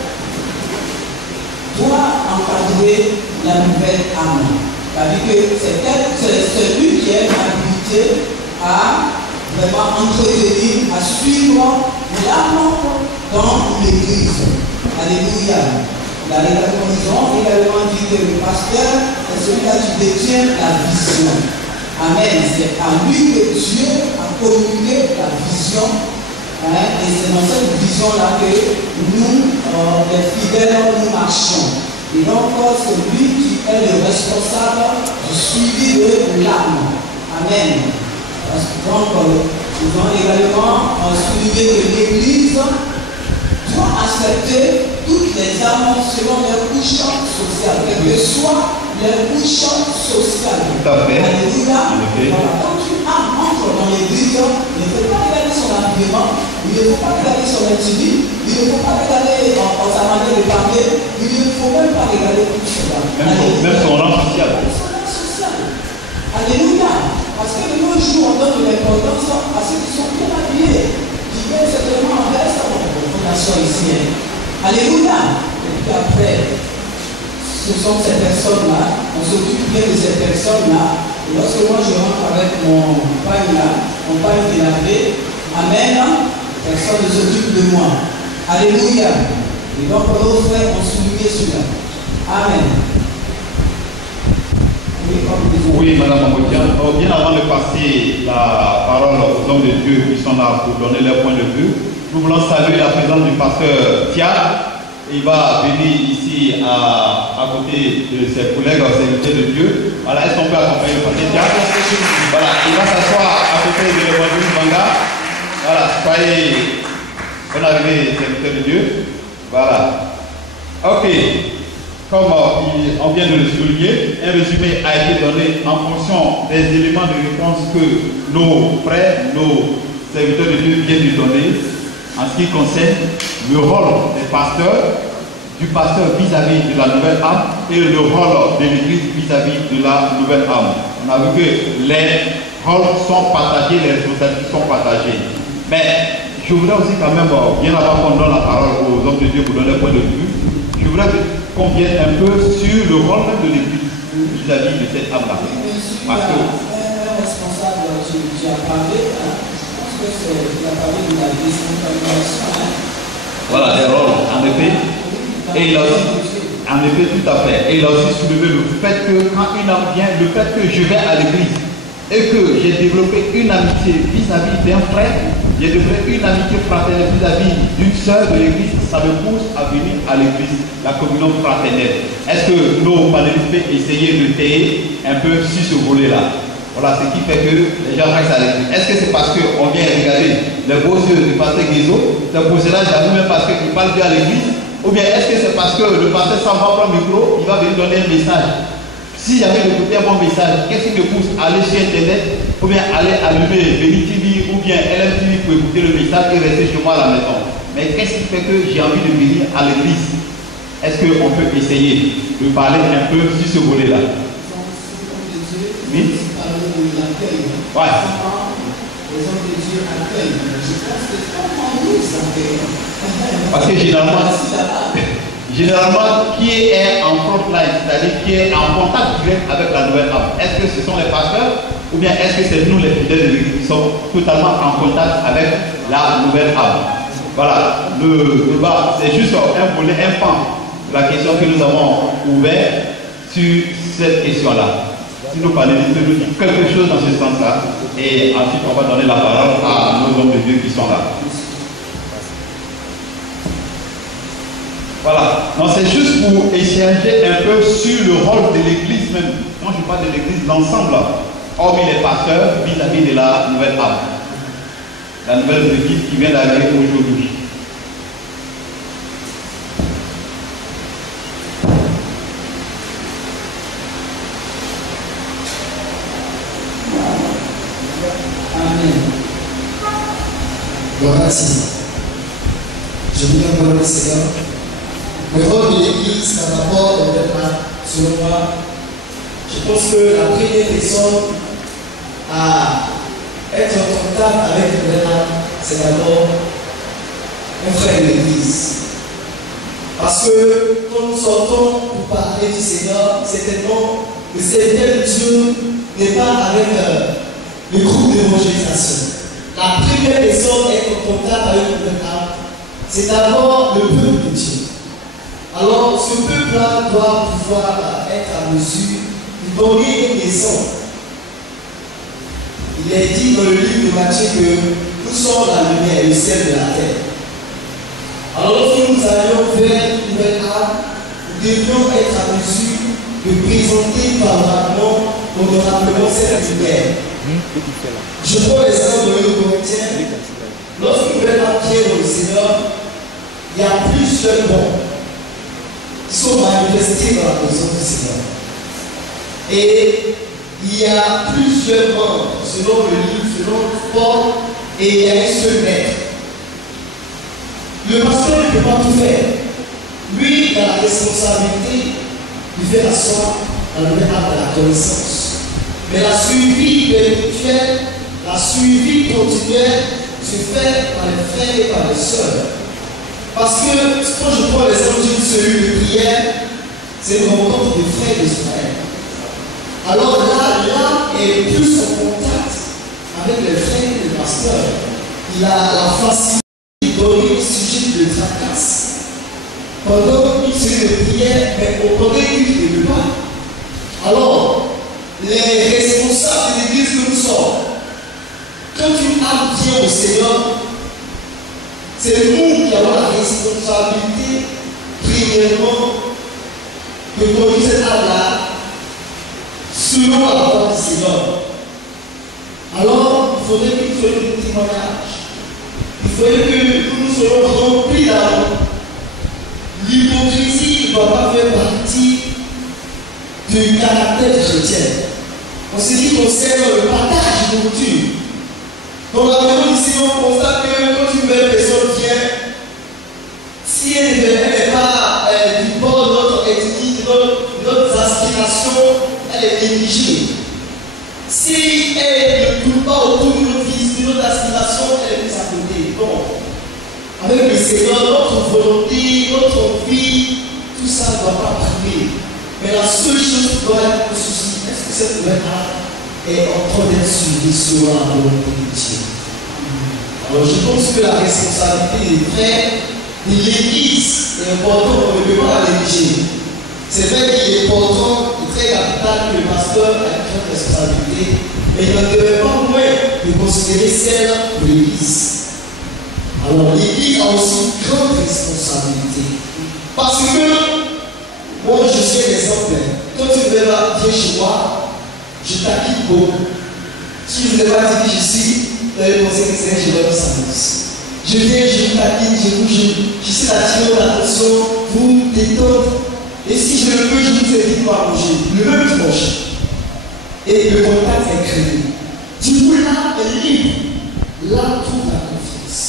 doit encadrer la nouvelle âme. C'est-à-dire que c'est lui qui est habilité à vraiment entretenir, à suivre l'âme dans l'église. Alléluia. Nous avons également dit que le pasteur est celui-là qui détient la vision. Amen. C'est à lui que Dieu a communiqué la vision. Et c'est dans cette vision-là que nous, les fidèles, nous marchons. Et donc, c'est lui qui est le responsable du suivi de l'âme. Amen. Donc, nous avons également souligné que l'Église doit accepter toutes les âmes selon leur couche sociale, quelle que soit leur couche sociale. Alléluia. Voilà. Quand une âme entre dans l'Église, il ne faut pas regarder son habillement, il ne faut pas regarder son intimité, il ne faut pas regarder sa manière de parler, il ne faut même pas regarder tout cela. Même son rang social. Alléluia. Parce que de nos jours, on donne de l'importance à ceux qui sont bien habillés, qui viennent certainement en reste dans la fondation ici. Alléluia. Et puis après, ce sont ces personnes-là, on s'occupe bien de ces personnes-là. Et lorsque moi je rentre avec mon pagne là, mon pagne de lavé, amen, personne ne s'occupe de moi. Alléluia. Et donc nos frères ont souligné cela. Amen. Oui, Madame Amodian. Bien avant de passer la parole aux hommes de Dieu qui sont là pour donner leur point de vue, nous voulons saluer la présence du pasteur Tia. Il va venir ici à côté de ses collègues, ses invités de Dieu. Voilà, est-ce qu'on peut accompagner le pasteur Tia? Voilà, il va s'asseoir à côté de l'évangile Manga. Voilà, soyez bonne arrivée, serviteurs de Dieu. Voilà. Ok. Comme on vient de le souligner, un résumé a été donné en fonction des éléments de réponse que nos frères, nos serviteurs de Dieu viennent nous donner en ce qui concerne le rôle des pasteurs, du pasteur vis-à-vis de la nouvelle âme et le rôle de l'église vis-à-vis de la nouvelle âme. On a vu que les rôles sont partagés, les responsabilités sont partagées. Mais je voudrais aussi quand même, bien avant qu'on donne la parole aux hommes de Dieu pour donner un point de vue, je voudrais qu'on vienne un peu sur le rôle même de l'église vis-à-vis de cette âme-là. Parce que un responsable, tu as parlé, je pense que tu as parlé de la décentralisation. Voilà, des rôles, en effet. Et il a aussi En effet, tout à fait. Et il a aussi soulevé le fait que quand une âme vient, le fait que je vais à l'église et que j'ai développé une amitié vis-à-vis d'un frère, j'ai développé une amitié fraternelle vis-à-vis d'une sœur de l'église, ça me pousse à venir à l'église, la communion fraternelle. Est-ce que nos panélistes peuvent essayer de tailler un peu sur ce volet-là? Voilà, ce qui fait que les gens restent à l'église. Est-ce que c'est parce qu'on vient regarder les beaux yeux du pasteur Guézo, c'est pour cela j'avoue même parce qu'il parle bien à l'église? Ou bien est-ce que c'est parce que le pasteur s'en va prendre le micro, il va venir donner un message? Si j'avais écouté un bon message, qu'est-ce qui me pousse à aller sur Internet, ou bien aller allumer Béni TV ou bien LMTV pour écouter le message et rester chez moi à la maison? Mais qu'est-ce qui fait que j'ai envie de venir à l'église? Est-ce qu'on peut essayer de parler un peu sur ce volet-là? Oui? Ouais. Parce que généralement, qui est en front line, c'est-à-dire qui est en contact direct avec la nouvelle âme? Est-ce que ce sont les pasteurs ou bien est-ce que c'est nous les fidèles de l'église qui sommes totalement en contact avec la nouvelle âme? Voilà, le débat, c'est juste un volet, un pan de la question que nous avons ouvert sur cette question-là. Si nous panélistes nous disent quelque chose dans ce sens-là, et ensuite on va donner la parole à nos hommes de Dieu qui sont là. Voilà, donc c'est juste pour échanger un peu sur le rôle de l'église même. Quand je parle de l'église, l'ensemble, hormis les pasteurs vis-à-vis de la nouvelle âme. La nouvelle église qui vient d'arriver aujourd'hui. Merci. Je voulais demander au Seigneur. Le rôle de l'Église par rapport au développement, selon moi, je pense que la première personne à être en contact avec le développement, c'est d'abord un frère de l'Église. Parce que quand nous sortons pour parler du Seigneur, certainement le serviteur de Dieu n'est pas avec le groupe d'évangélisation. La première personne est en contact avec le peuple, c'est d'abord le peuple de Dieu. Alors, ce peuple-là doit pouvoir être à mesure de donner une leçon. Il est dit dans le livre de Matthieu que nous sommes la lumière et le ciel de la terre. Alors, lorsque nous allions vers une nouvelle âme, nous devions être à mesure de présenter honorablement cette lumière. Je prends l'exemple de l'Église Corinthienne. Lorsque nous venons à pied dans le Seigneur, il y a plusieurs dons qui sont manifestés dans la présence du Seigneur. Et il y a plusieurs membres, selon le livre, selon le Paul, et il y a un seul maître. Le pasteur ne peut pas tout faire. Lui, il a la responsabilité de faire asseoir dans le même art de la connaissance. Mais la suivi spirituelle, la suivi continuelle se fait par les frères et par les sœurs. Parce que quand je prends l'exemple d'une cellule de prière, c'est une rencontre de frères d'Israël. Alors là est plus en contact avec les frères et les pasteurs. Il a la facilité de donner un sujet de tracasse. Pendant une cellule de prière, mais au pendant une ne peut pas. Alors, les responsables de l'église que nous sommes, quand une âme vient au Seigneur, c'est nous qui avons la responsabilité, premièrement, de conduire cette âme-là selon la voie du Seigneur. Alors, il faudrait que nous soyons des témoignages. Il faudrait que nous soyons remplis d'amour. L'hypocrisie ne doit pas faire partie du caractère chrétien. On se dit qu'on sert le partage de nourriture. Dans la maison ici, on constate que quand une belle personne vient, si elle n'est pas du bord de notre ethnie, de notre aspiration, elle est négligée. Si elle ne tourne pas autour de notre vie, de notre aspiration, elle est mise à côté. Donc, avec le Seigneur, notre volonté, notre vie, tout ça ne doit pas priver. Mais la seule chose qui doit être le souci, est-ce que cette nouvelle âme est en train d'être suivie selon la volonté de Dieu? Alors je pense que la responsabilité des frères de l'Église est importante, on ne peut pas la négliger. C'est vrai qu'il est important et très capital que le pasteur a une grande responsabilité, mais il ne devait pas moins de considérer celle de l'Église. Alors l'Église a aussi une grande responsabilité. Parce que moi je suis un exemple. Quand tu viens chez moi, je t'acquitte beaucoup. Si je ne vous ai pas dit qui je suis, vous allez penser que c'est un joueur de Samus. Je viens, je vous taquine, je sais attirer l'attention, vous détendre. Et si je le peux, je vous invite à manger. Le même dimanche. Et le contact est créé. Du coup, là, elle est libre. Là, trouve la confiance.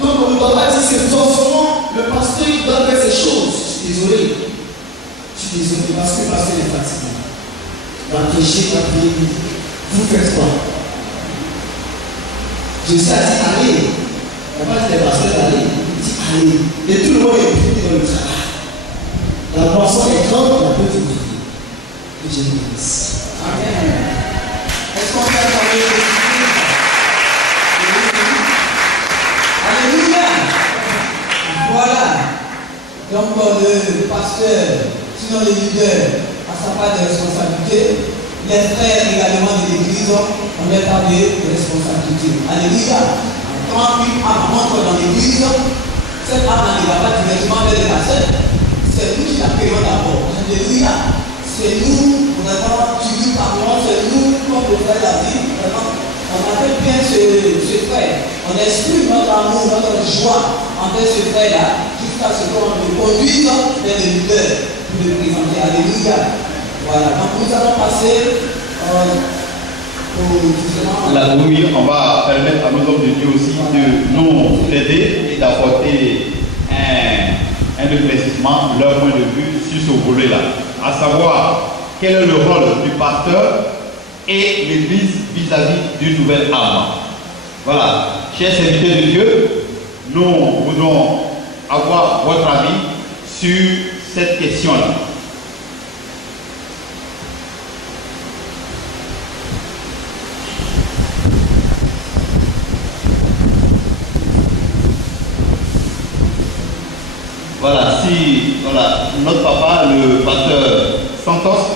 Donc, on ne doit pas dire que forcément, le pasteur doit faire ces choses. Je suis désolé. Parce que le pasteur est fatigué. Va prêcher, va prier. Vous faites quoi? Je sais à dire, allez. Il n'y a pas de pasteur d'aller. Il dit, allez. Et tout le monde est pris dans le travail. La moisson est grande, on peut te dire. Que Dieu nous bénisse. Amen. Est-ce qu'on peut parler de Dieu? Alléluia. Voilà. Donc le pasteur, sinon le leader, a sa part de responsabilité. Les frères également de l'église ont leur part de responsabilité. Alléluia. Quand une âme rentre dans l'église, cette âme ne va pas directement vers le pasteur. C'est nous qui l'accueillons d'abord. Alléluia. C'est nous, on a pas suivi par moi, c'est nous, comme le frère l'a dit, vraiment, on appelle bien ce frère. On exprime notre amour, notre joie envers ce frère-là, jusqu'à ce qu'on le conduise vers le leader pour le présenter. Alléluia. Voilà. Donc nous allons passer oui, on va permettre à nos hommes de Dieu aussi de nous aider et d'apporter un éclaircissement, leur point de vue sur ce volet-là, à savoir quel est le rôle du pasteur et l'Église vis-à-vis d'une nouvelle âme. Voilà, chers serviteurs de Dieu, nous voudrons avoir votre avis sur cette question-là. Voilà, si notre papa, le pasteur Santos,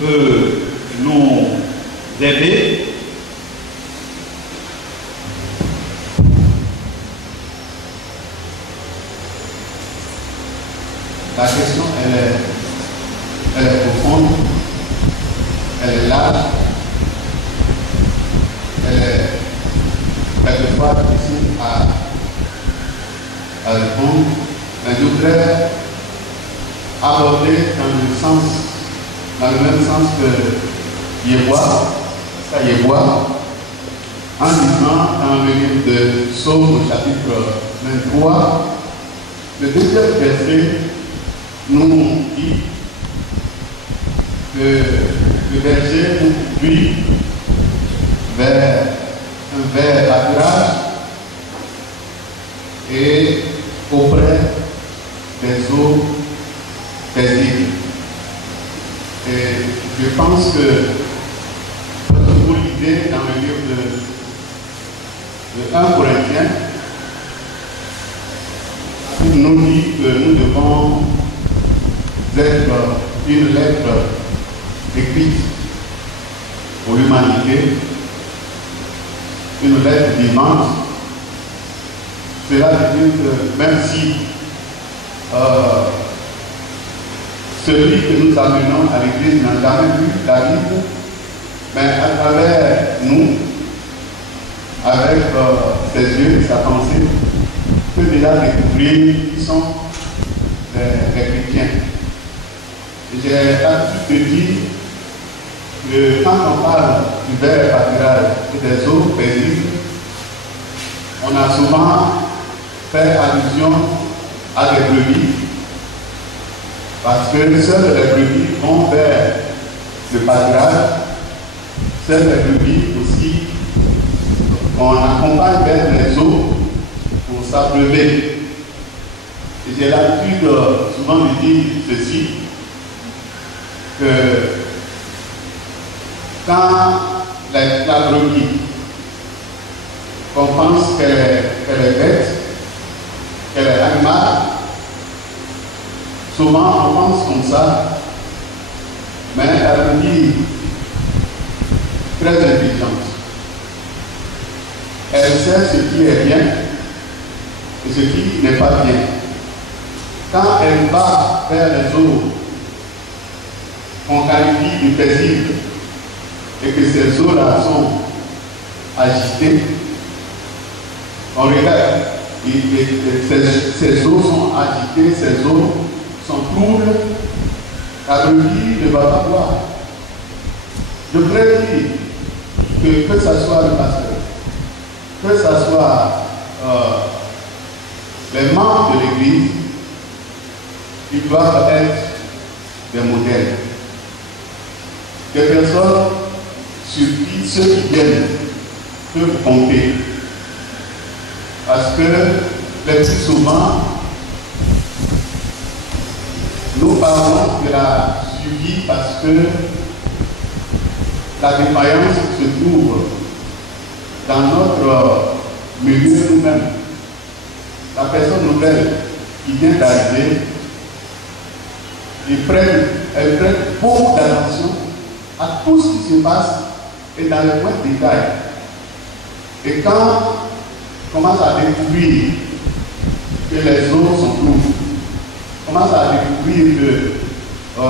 peut nous aider. La question, elle est profonde, elle est large, elle est quelquefois difficile à répondre. Mais je voudrais aborder dans le même sens que Yébois, en disant dans le livre de Psaume chapitre 23, le deuxième verset nous dit que le verset nous conduit vers un vers pâturage et auprès des eaux paisibles. Et je pense que pour l'idée dans le livre de 1 Corinthiens, il nous dit que nous devons être une lettre écrite pour l'humanité, une lettre vivante. Cela veut dire que même si celui que nous amenons à l'église n'a jamais vu la Bible, mais à travers nous, avec ses yeux et sa pensée, peut déjà découvrir qui sont les chrétiens. J'ai l'habitude de dire que quand on parle du verre pâturage et des eaux paisibles, on a souvent fait allusion à des brebis, parce que seules les brebis vont vers le pâturage, seules les brebis aussi, on accompagne vers les eaux pour s'abreuver. Et j'ai l'habitude souvent de dire ceci, que quand la brebis, qu'on pense qu'elle est bête, qu'elle est animale, Souvent, on pense comme ça, mais elle dit très intelligente. Elle sait ce qui est bien et ce qui n'est pas bien. Quand elle va vers les eaux qu'on qualifie de paisibles et que ces eaux-là sont agitées, on regarde, ces eaux sont agitées, ces eaux sont troubles, la brebis ne va pas boire. Je voudrais dire que ce soit le pasteur, que ce soit les membres de l'Église, ils doivent être des modèles. Des personnes sur qui ceux qui viennent peuvent compter. Parce que le plus souvent, nous parlons de la survie parce que la défaillance se trouve dans notre milieu nous-mêmes. La personne nouvelle qui vient d'arriver, elle prête beaucoup d'attention à tout ce qui se passe et dans les points de détail. Et quand on commence à découvrir que les eaux sont troubles, on commence à découvrir que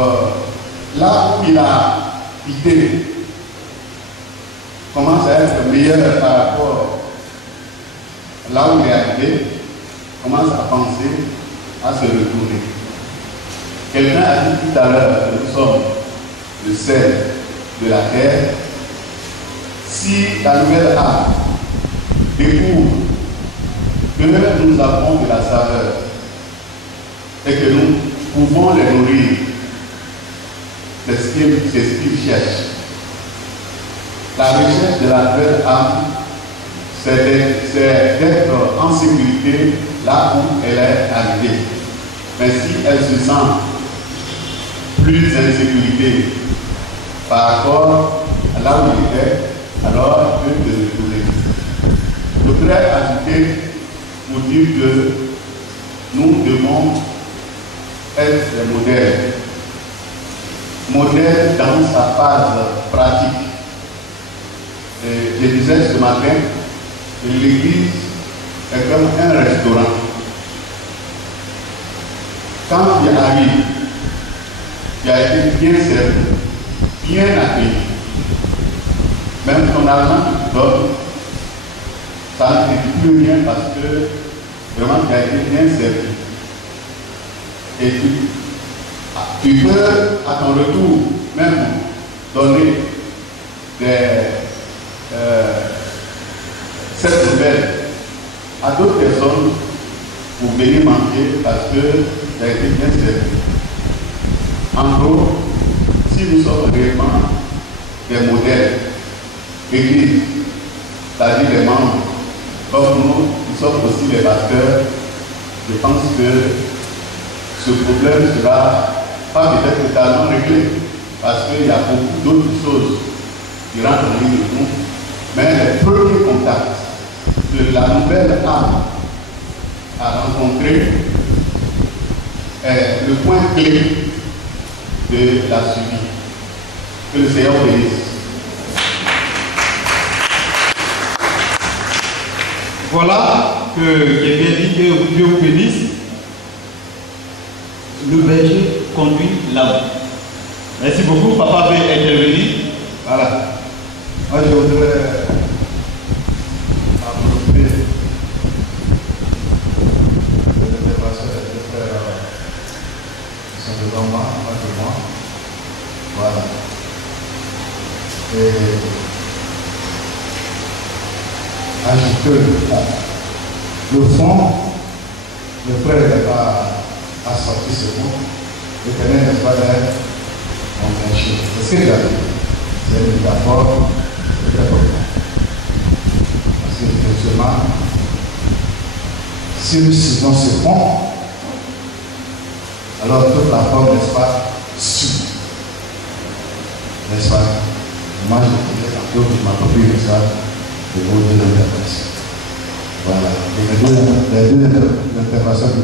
là où il a quitté commence à être meilleur par rapport à là où il est arrivé, commence à penser à se retourner. Quelqu'un a dit tout à l'heure que nous sommes le sel de la terre. Si la nouvelle âme découvre que nous avons de la saveur et que nous pouvons les nourrir, c'est ce qu'ils cherchent. La recherche de la nouvelle âme, c'est d'être en sécurité là où elle est arrivée. Mais si elle se sent plus d'insécurité par rapport à là où il est, alors il peut se retourner. Je voudrais ajouter pour dire que nous devons être des modèles. Modèles dans sa phase pratique. Et je disais ce matin que l'église est comme un restaurant. Quand il arrive, il a été bien servi, bien accueilli. Même ton argent que tu donnes, ça ne te dit plus rien parce que vraiment tu as été bien servi. Et tu peux, à ton retour, même donner cette nouvelle à d'autres personnes pour venir manger parce que tu as été bien servi. En gros, si nous sommes réellement des modèles, Église, c'est-à-dire les membres, comme nous sommes aussi les pasteurs, je pense que ce problème ne sera pas peut-être totalement réglé, parce qu'il y a beaucoup d'autres choses qui rentrent en ligne de compte. Mais les premiers contacts que la nouvelle âme a rencontré est le point clé de la suivi. Que le Seigneur bénisse. Voilà que j'ai bien dit que Dieu vous bénisse. Le berger conduit l'âme. Merci beaucoup. Papa veut intervenir. Voilà. Moi, je voudrais approcher de l'intervention des deux frères qui sont devant moi, pas de moi. Voilà. Et ajouter le fond, le frère n'est pas à sortir ce mot. L'Éternel n'est pas là, on est chez. C'est ce que j'ai dit. C'est une métaphore, c'est très important. Parce que effectivement, si nous suivons ce pont, alors toute la forme, n'est-ce pas, suit. N'est-ce pas? Moi, je dirais tantôt que je m'approprie de ça, de vos deux interventions. Voilà. Et les deux interventions du